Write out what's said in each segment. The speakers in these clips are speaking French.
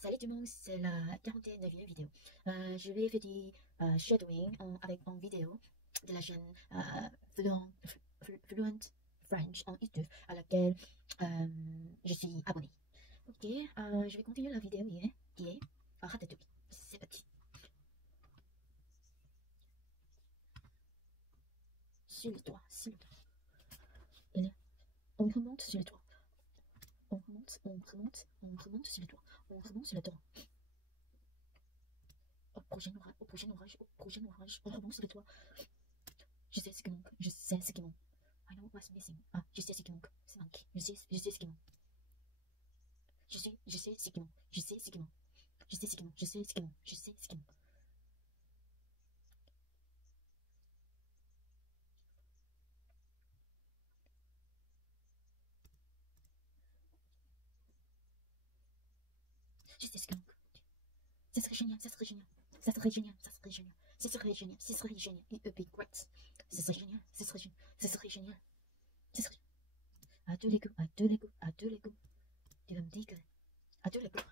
Salut tout le monde, c'est la 49e vidéo. Je vais faire du shadowing en vidéo de la chaîne Fluent French en YouTube à laquelle je suis abonné. Ok, je vais continuer la vidéo qui est Ratatouille. C'est parti. Sur le toit, sur le toit. Et là, on remonte sur le toit. On remonte sur le toit. On remonte sur le toit. Au prochain orage, on remonte sur le toit. Je sais ce qui manque, je sais ce qui manque. I know what's missing. Ah, je sais ce qui manque. C'est manqué. Je sais ce qui manque. Je sais ce qui manque. Je sais ce qui manque. Je sais ce qui manque. Je sais ce qui manque. Je sais ce qui manque. Je sais ce qui manque. Ça serait génial, ça serait génial. Ça serait génial, ça serait génial. Ça serait génial, ça serait génial. It would be great. Ça serait génial, ça serait génial. Ça serait génial. Ça serait... À tous les coups, à tous les coups, à tous les coups. Tu vas me dire que... À tous les coups.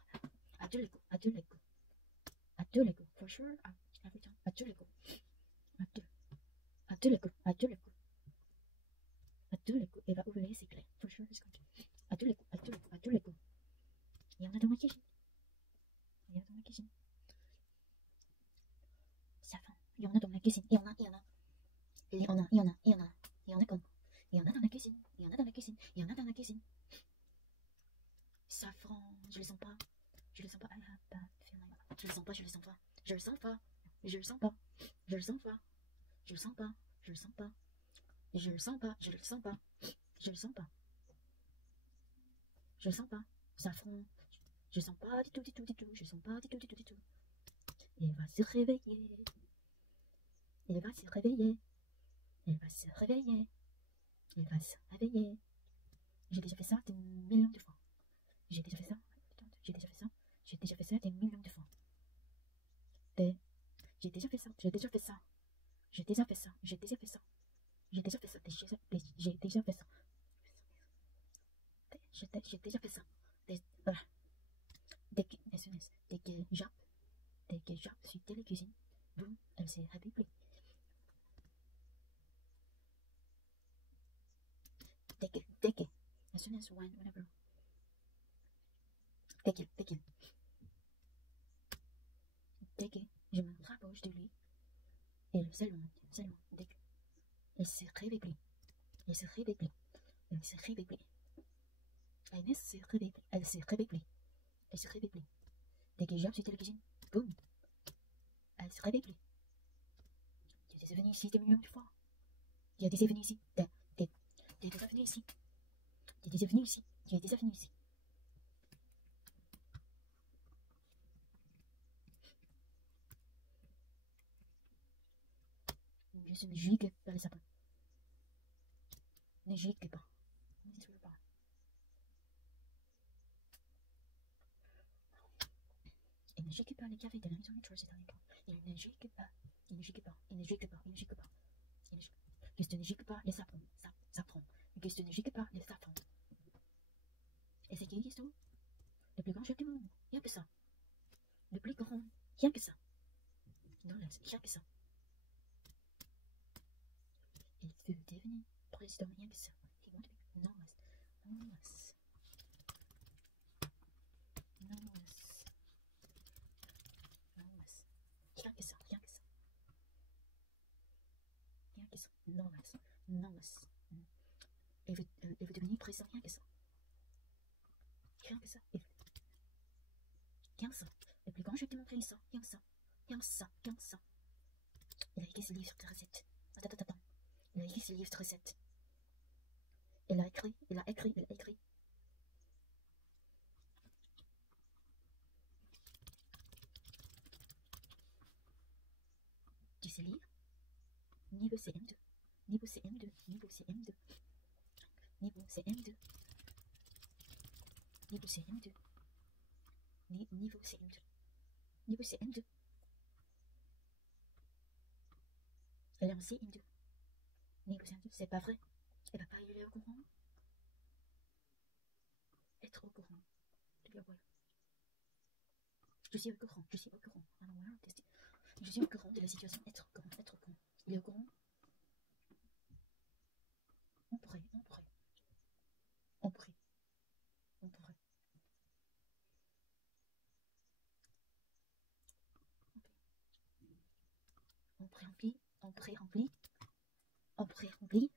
À tous les coups, à tous les coups. À tous les coups. For sure, every time. À tous les coups. À tous les coups, à tous les coups. À tous les coups, elle va ouvrir ses clés. For sure, it's going to. À tous les coups, à tous les coups, à tous les coups. Il y en a dans ma cuisine. Il y en a dans ma cuisine. Safran. Il y en a dans ma cuisine. Il y en a. Il y en a comme. Il y en a dans la cuisine. Il y en a dans la cuisine. Il y en a dans la cuisine. Safran. Je le sens pas. Je le sens pas. Je le sens pas. Je le sens pas. Je le sens pas. Je le sens pas. Je le sens pas. Je le sens pas. Je le sens pas. Je le sens pas. Je le sens pas. Je le sens pas. Je le sens pas. Safran. Je le sens pas du tout, du tout, du tout. Je le sens pas du tout, du tout, du tout. Il va se réveiller. Il va se réveiller. Il va se réveiller. Il va se réveiller. J'ai déjà fait ça des millions de fois. J'ai déjà fait ça. J'ai déjà fait ça. J'ai déjà fait ça des millions de fois. J'ai déjà fait ça. J'ai déjà fait ça. J'ai déjà fait ça. J'ai déjà fait ça. J'ai déjà fait ça. J'ai déjà fait ça. J'ai déjà fait ça. Dès que j'appuie sur télécuisine, boum, elle s'est réveillée. Dès que, as soon as whenever. Dès que je me rapproche de lui, elle s'éloigne, dès que, elle se réveille. Elle se réveille. Elle se réveille. Elle se réveille. Elle se réveille. Elle se réveille. Dès que j'appuie sur télécuisine, boum, elle se réveille. Tu es venu ici des millions de fois. Tu es déjà venu ici. Tu es déjà venu ici. Tu es déjà venu ici. Tu es déjà venu ici. Je ne gigue pas les sapins. Ne gigue pas. Ne gigue pas. Il ne gigue pas les cafés de la maison de George Italian. Il ne gigue pas. Il ne gigue pas. Il ne gigue pas. Il ne gigue pas. Qu'est-ce que ne gigue pas les sapins. Sapins. Qu'est-ce que ne gigue pas les sapins. Et c'est qui l'histoire? Le plus grand chef du monde. Rien que ça. Le plus grand. Rien que ça. Non, rien que ça. Il veut devenir président. Rien que ça. He want to be enormous. Enormous. Enormous. Enormous. Rien que ça. Rien que ça. Rien que ça. Enormous. Enormous. Il veut devenir président. Rien que ça. Rien que ça. Rien que ça. Le plus grand chef du monde. Rien que ça. Rien que ça. Rien que ça. Rien que ça. Il a écrit ses livres de recettes. Attends. Il a écrit ses livres de recettes. Il a écrit. Tu sais lire? Niveau CM2. Niveau CM2. Niveau CM2. Niveau CM2. Niveau CM2. Niveau CM2. Niveau CM2. Elle est en CM2. Niveau CM2. C'est pas vrai. Elle va pas y aller au courant. Être au courant. Tu vas voir. Je suis au courant, je suis au courant. Je suis au courant de la situation, être au courant, être au courant. Il est au courant. On pourrait, on pourrait, on pourrait, on pourrait. On préemplit, on pré-remplit, on pré-remplit,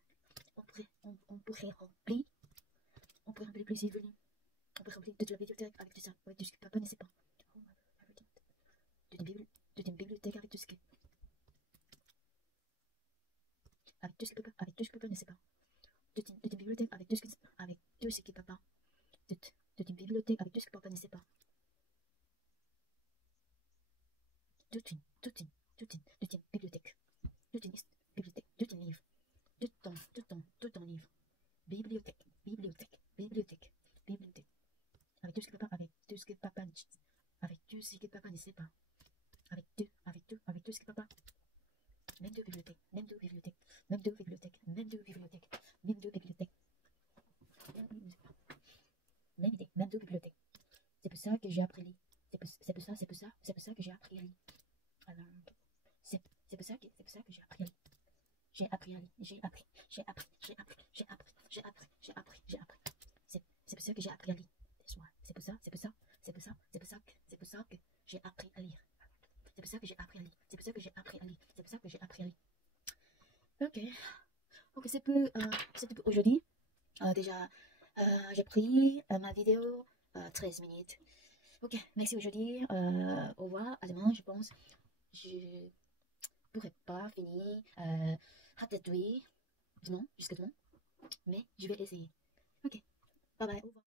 on pré-remplit, on pré-remplit plus évolué. On pré-remplit toute la bibliothèque avec tout ça, avec tout ce que papa ne sait pas. Toute une bibliothèque avec tout ce que... Avec tout ce que papa ne sait pas. Toute une bibliothèque avec tout ce que... Avec tout ce que papa... Toute une bibliothèque avec tout ce que papa ne sait pas. Toute une bibliothèque. Toute une bibliothèque. Tout un livre. Tout un livre. Bibliothèque. Avec tout ce que papa, avec tout ce que papa ne sait pas. Avec tout ce que papa. Même deux bibliothèques. Même idée, même deux bibliothèques. C'est pour ça que j'ai appris à lire. C'est pour ça que j'ai appris à lire. C'est pour ça que j'ai appris à lire. J'ai appris à lire. J'ai appris. C'est pour ça que j'ai appris à lire. C'est pour ça que j'ai appris à lire. C'est pour ça que j'ai appris à lire. Ok, c'est tout pour aujourd'hui. Déjà, j'ai pris ma vidéo 13 minutes. Ok, merci aujourd'hui. Au revoir. À demain, je pense. Je pourrais pas finir Ratatouille demain, jusqu'à demain. Mais je vais essayer. Ok, bye bye. Au revoir.